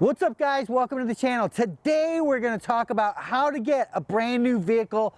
What's up, guys? Welcome to the channel. Today we're going to talk about how to get a brand new vehicle,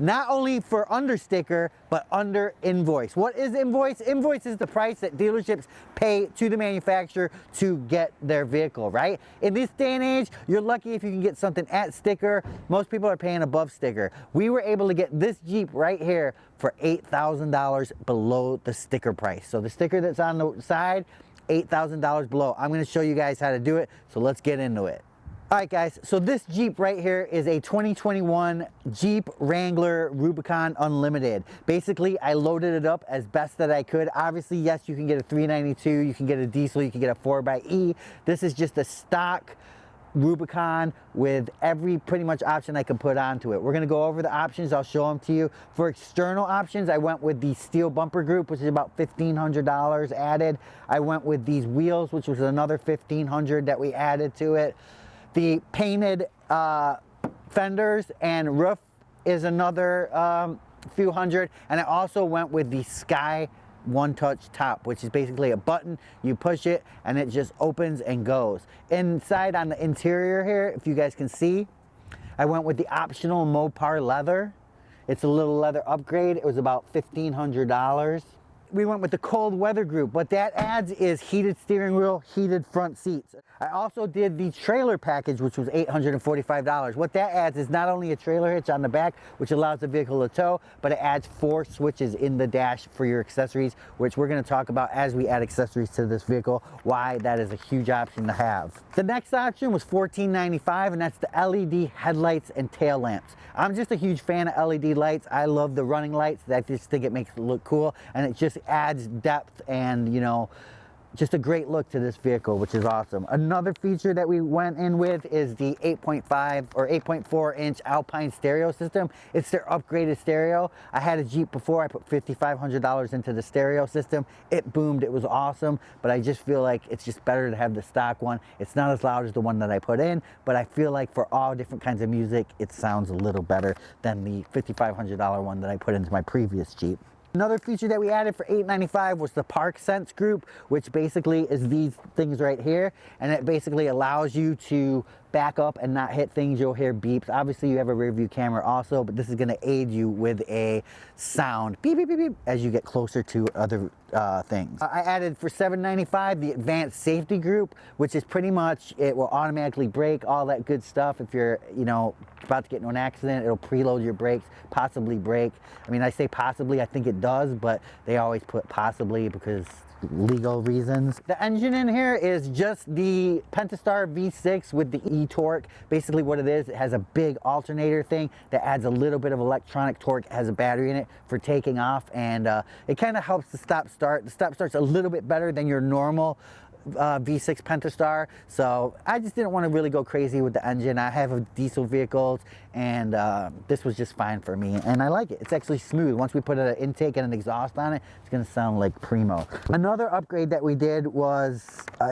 not only for under sticker but under invoice. What is invoice? Invoice is the price that dealerships pay to the manufacturer to get their vehicle, right? In this day and age, you're lucky if you can get something at sticker. Most people are paying above sticker. We were able to get this Jeep right here for $8,000 below the sticker price. So the sticker that's on the side, $8,000 below. I'm going to show you guys how to do it, so let's get into it. All right, guys, so this Jeep right here is a 2021 Jeep Wrangler Rubicon Unlimited. Basically, I loaded it up as best that I could. Obviously, yes, you can get a 392, you can get a diesel, you can get a 4xe. This is just a stock Rubicon with every pretty much option I can put onto it. We're going to go over the options. I'll show them to you. For external options, I went with the steel bumper group, which is about $1,500 added. I went with these wheels, which was another $1,500 that we added to it. The painted fenders and roof is another few hundred. And I also went with the Sky one-touch top, which is basically a button. You push it and it just opens and goes. Inside on the interior here, if you guys can see, I went with the optional Mopar leather. It's a little leather upgrade. It was about $1,500. We went with the cold weather group. What that adds is heated steering wheel, heated front seats. I also did the trailer package, which was $845. What that adds is not only a trailer hitch on the back, which allows the vehicle to tow, but it adds 4 switches in the dash for your accessories, which we're going to talk about as we add accessories to this vehicle, why that is a huge option to have. The next option was $1,495, and that's the LED headlights and tail lamps. I'm just a huge fan of LED lights. I love the running lights. I just think it makes it look cool, and it just adds depth and, you know, just a great look to this vehicle, which is awesome. Another feature that we went in with is the 8.5 or 8.4 inch Alpine stereo system. It's their upgraded stereo. I had a Jeep before. I put $5,500 into the stereo system. It boomed. It was awesome, but I just feel like it's just better to have the stock one. It's not as loud as the one that I put in, but I feel like for all different kinds of music, it sounds a little better than the $5,500 one that I put into my previous Jeep. Another feature that we added for $895 was the Park Sense group, which basically is these things right here, and it basically allows you to back up and not hit things. You'll hear beeps. Obviously, you have a rear view camera also, but this is going to aid you with a sound beep, beep, beep, beep as you get closer to other things. I added for $795 the Advanced Safety group, which is pretty much, it will automatically brake, all that good stuff. If you're, you know, about to get into an accident, it'll preload your brakes, possibly brake. I mean, I say possibly, I think it does, but they always put possibly because legal reasons. The engine in here is just the Pentastar V6 with the e-torque. Basically what it is, it has a big alternator thing that adds a little bit of electronic torque. It has a battery in it for taking off, and it kind of helps the stop-start. The stop-start's a little bit better than your normal V6 Pentastar, so I just didn't want to really go crazy with the engine. I have diesel vehicles, and this was just fine for me, and I like it. It's actually smooth. Once we put an intake and an exhaust on it, it's going to sound like primo. Another upgrade that we did was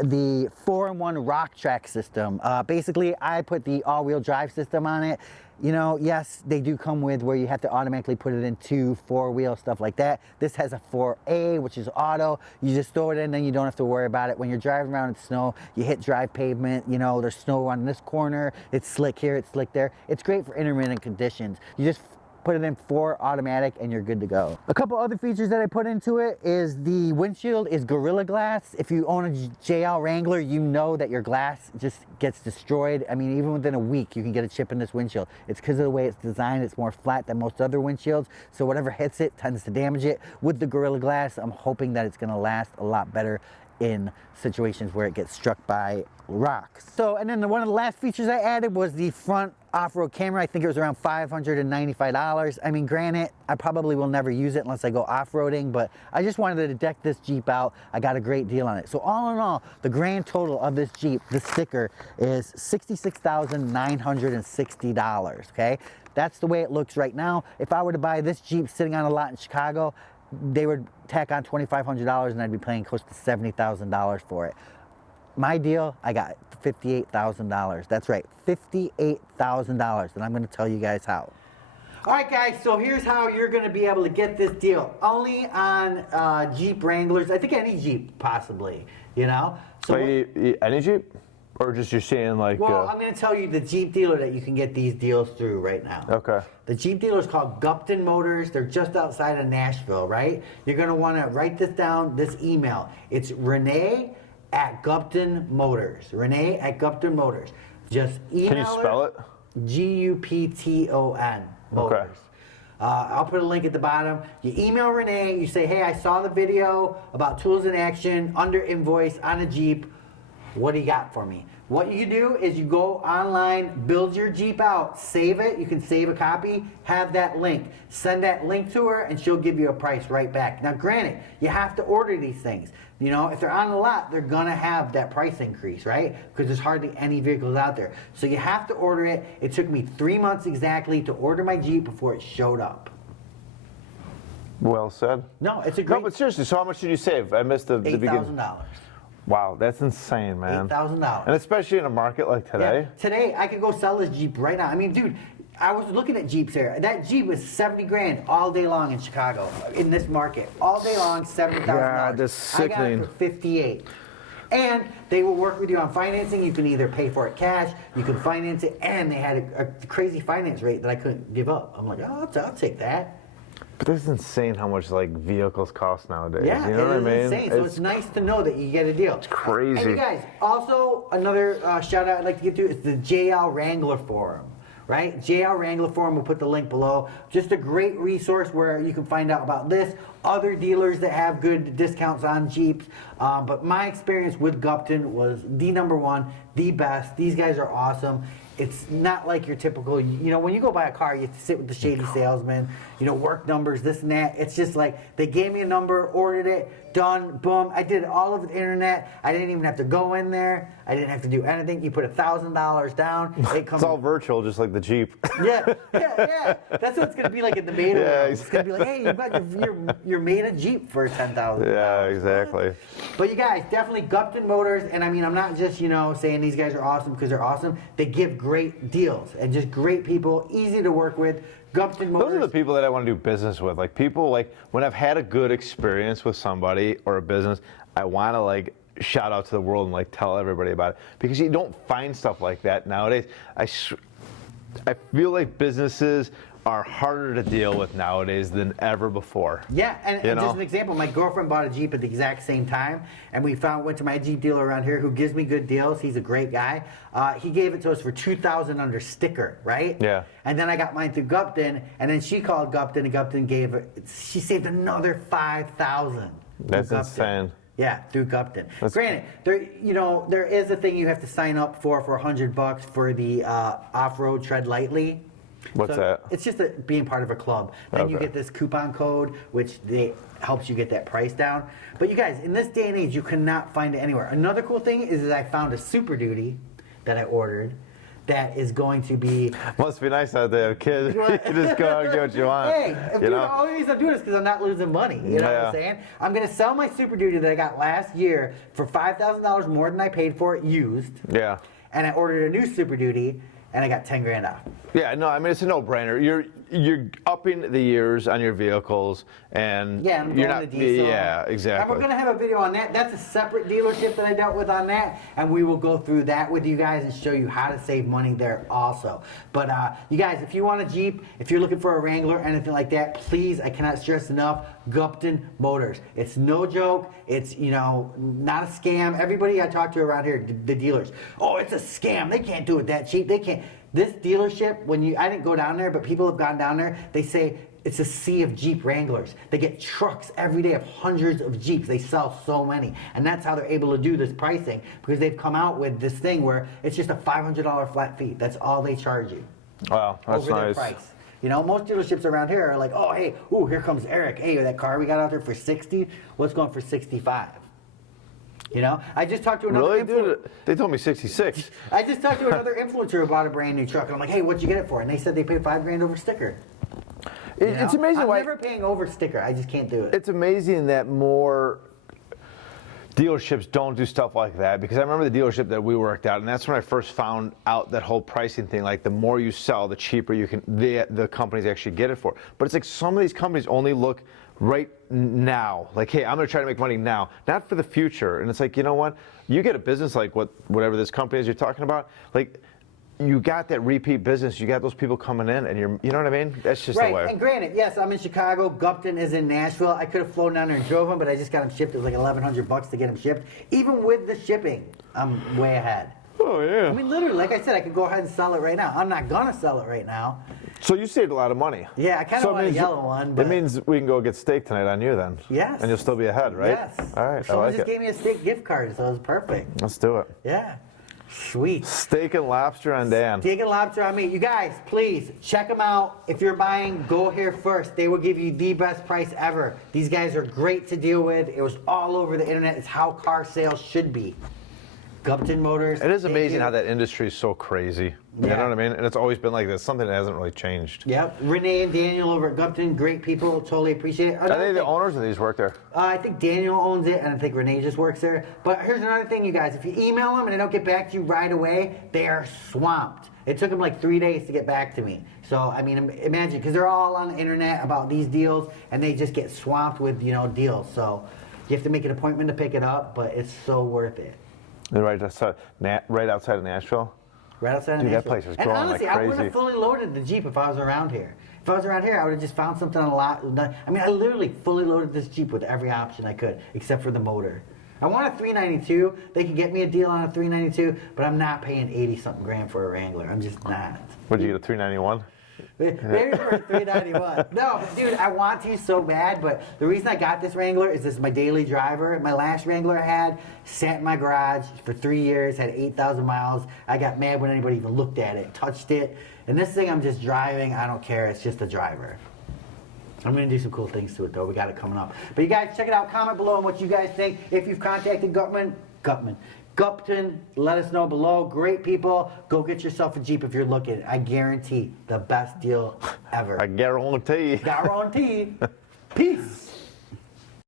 the 4-in-1 rock track system. Basically, I put the all-wheel drive system on it. You know, yes, they do come with where you have to automatically put it in 2, 4-wheel, stuff like that. This has a 4A, which is auto. You just throw it in, then you don't have to worry about it. When you're driving around in snow, you hit dry pavement, you know, there's snow on this corner, it's slick here, it's slick there. It's great for intermittent conditions. You just put it in 4 automatic and you're good to go. A couple other features that I put into it is the windshield is Gorilla Glass. If you own a JL Wrangler, you know that your glass just gets destroyed. I mean, even within a week, you can get a chip in this windshield. It's because of the way it's designed. It's more flat than most other windshields, so whatever hits it tends to damage it. With the Gorilla Glass, I'm hoping that it's gonna last a lot better in situations where it gets struck by rocks. So, and then one of the last features I added was the front off-road camera. I think it was around $595. I mean, granted, I probably will never use it unless I go off-roading, but I just wanted to deck this Jeep out. I got a great deal on it. So all in all, the grand total of this Jeep, the sticker, is $66,960, okay? That's the way it looks right now. If I were to buy this Jeep sitting on a lot in Chicago, they would tack on $2,500 and I'd be paying close to $70,000 for it. My deal, I got $58,000. That's right, $58,000, and I'm going to tell you guys how. All right, guys, so here's how you're going to be able to get this deal. Only on Jeep Wranglers. I think any Jeep, possibly, you know? So any Jeep? Or just you're saying like... Well, I'm going to tell you the Jeep dealer that you can get these deals through right now. Okay. The Jeep dealer is called Gupton Motors. They're just outside of Nashville, right? You're going to want to write this down, this email. It's Renee at Gupton Motors. Renee at Gupton Motors. Just email Can you spell it? Gupton Motors. Okay. I'll put a link at the bottom. You email Renee, you say, hey, I saw the video about tools in action under invoice on a Jeep. What do you got for me? What you do is you go online, build your Jeep out, save it. You can save a copy, have that link. Send that link to her, and she'll give you a price right back. Now, granted, you have to order these things. You know, if they're on the lot, they're going to have that price increase, right? Because there's hardly any vehicles out there. So you have to order it. It took me 3 months exactly to order my Jeep before it showed up. Well said. No, it's a great... No, but seriously, so how much did you save? I missed the beginning. $8,000. Wow, that's insane, man. $8,000. And especially in a market like today. Yeah, today, I could go sell this Jeep right now. I mean, dude, I was looking at Jeeps here. That Jeep was $70 grand all day long in Chicago, in this market. All day long, $70,000. Yeah, that's sickening. I got it for $58,000. And they will work with you on financing. You can either pay for it cash, you can finance it, and they had a crazy finance rate that I couldn't give up. I'm like, oh, I'll take that. But that's insane how much like vehicles cost nowadays. Yeah, you know what I mean? Insane. So it's nice to know that you get a deal. It's crazy. And you guys, also another shout out I'd like to get to is the JL Wrangler Forum. Right? JL Wrangler Forum, we'll put the link below. Just a great resource where you can find out about this, other dealers that have good discounts on Jeeps. But my experience with Gupton was the #1, the best. These guys are awesome. It's not like your typical, you know, when you go buy a car, you have to sit with the shady salesman, you know, work numbers, this and that. It's just like, they gave me a number, ordered it, done, boom. I did it all over the internet. I didn't even have to go in there. I didn't have to do anything. You put $1,000 down. It comes. It's all virtual, just like the Jeep. Yeah. That's what it's going to be like in the beta world. It's going to be like, hey, you got your made Jeep for $10,000. Yeah, exactly. But you guys, definitely Gupton Motors, and I mean, I'm not just, you know, saying these guys are awesome because they're awesome. They give great deals and just great people, easy to work with. Gupton Motors. Those are the people that I want to do business with. Like people, like when I've had a good experience with somebody or a business, I want to like shout out to the world and like tell everybody about it, because you don't find stuff like that nowadays. I feel like businesses are harder to deal with nowadays than ever before. Yeah, and just an example, my girlfriend bought a Jeep at the exact same time, and went to my Jeep dealer around here who gives me good deals. He's a great guy. He gave it to us for $2,000 under sticker, right? Yeah. And then I got mine through Gupton, and then she called Gupton, and Gupton she saved another $5,000. That's insane. Yeah, through Gupton. Granted, there is a thing you have to sign up for $100 for the off-road tread lightly. What's that? It's just being part of a club. Then you get this coupon code, which helps you get that price down. But you guys, in this day and age, you cannot find it anywhere. Another cool thing is I found a Super Duty that I ordered that is going to be... Must be nice out there, kid. You just go out and get what you want. Hey, the only reason I'm doing this is because I'm not losing money. You know what I'm saying? I'm going to sell my Super Duty that I got last year for $5,000 more than I paid for it used. Yeah. And I ordered a new Super Duty, and I got 10 grand off. Yeah, no, I mean, it's a no-brainer. You're upping the years on your vehicles, and I'm you're going not. to diesel. Yeah, exactly. And we're going to have a video on that. That's a separate dealership that I dealt with on that, and we will go through that with you guys and show you how to save money there also. But you guys, if you want a Jeep, if you're looking for a Wrangler, anything like that, please, I cannot stress enough, Gupton Motors. It's no joke. It's, not a scam. Everybody I talk to around here, the dealers, oh, it's a scam. They can't do it that cheap. They can't. This dealership, I didn't go down there, but people have gone down there, they say it's a sea of Jeep Wranglers. They get trucks every day of hundreds of Jeeps. They sell so many. And that's how they're able to do this pricing, because they've come out with this thing where it's just a $500 flat fee. That's all they charge you. Wow, that's over nice. Their price. Most dealerships around here are like, oh, hey, here comes Eric. Hey, that car we got out there for 60, what's going for 65? I just talked to another Really, dude? They told me 66. I just talked to another influencer who bought a brand new truck, and I'm like, hey, what'd you get it for? And they said they paid $5 grand over sticker. It's amazing I'm why. never paying over sticker. I just can't do it. It's amazing that more dealerships don't do stuff like that, because I remember the dealership that we worked at, and that's when I first found out that whole pricing thing. Like the more you sell, the cheaper you can the companies actually get it for. But it's like some of these companies only look right now. Like, hey, I'm going to try to make money now, not for the future. And it's like, you know what? You get a business like whatever this company is you're talking about, like. You got that repeat business. You got those people coming in, and you know what I mean? That's just the way. Right, and granted, yes, I'm in Chicago. Gupton is in Nashville. I could have flown down there and drove them, but I just got them shipped. It was like $1,100 to get them shipped. Even with the shipping, I'm way ahead. Oh, yeah. I mean, literally, like I said, I could go ahead and sell it right now. I'm not gonna sell it right now. So you saved a lot of money. Yeah, I kind of want a yellow one. But it means we can go get steak tonight on you then. Yes. And you'll still be ahead, right? Yes. All right, Someone I like just it. gave me a steak gift card, so it was perfect. Let's do it. Yeah. Sweet. Steak and lobster on Dan. Steak and lobster on me. You guys, please check them out. If you're buying, go here first. They will give you the best price ever. These guys are great to deal with. It was all over the internet. It's how car sales should be. Gupton Motors. It is amazing how that industry is so crazy. You Yeah. know what I mean? And it's always been like this. Something that hasn't really changed. Yep. Renee and Daniel over at Gupton, great people. Totally appreciate it. Are they the owners of these work there? I think Daniel owns it, and I think Renee just works there. But here's another thing, you guys. If you email them and they don't get back to you right away, they are swamped. It took them like 3 days to get back to me. So, I mean, imagine, because they're all on the internet about these deals, and they just get swamped with, deals. So you have to make an appointment to pick it up, but it's so worth it. They're right outside of Nashville? Right outside of Dude, that Nashville. place is And growing honestly, like I wouldn't crazy. have fully loaded the Jeep if I was around here. If I was around here, I would have just found something on a lot. I mean, I literally fully loaded this Jeep with every option I could, except for the motor. I want a 392. They could get me a deal on a 392, but I'm not paying 80-something grand for a Wrangler. I'm just not. Would you get a 391? Maybe for a 391. No, but dude, I want to so bad, but the reason I got this Wrangler is this is my daily driver. My last Wrangler I had sat in my garage for 3 years, had 8,000 miles. I got mad when anybody even looked at it, touched it. And this thing I'm just driving, I don't care, it's just a driver. I'm going to do some cool things to it though, we got it coming up. But you guys check it out, comment below on what you guys think. If you've contacted Gupton, let us know below. Great people. Go get yourself a Jeep if you're looking. I guarantee the best deal ever. I guarantee. Guarantee. Peace.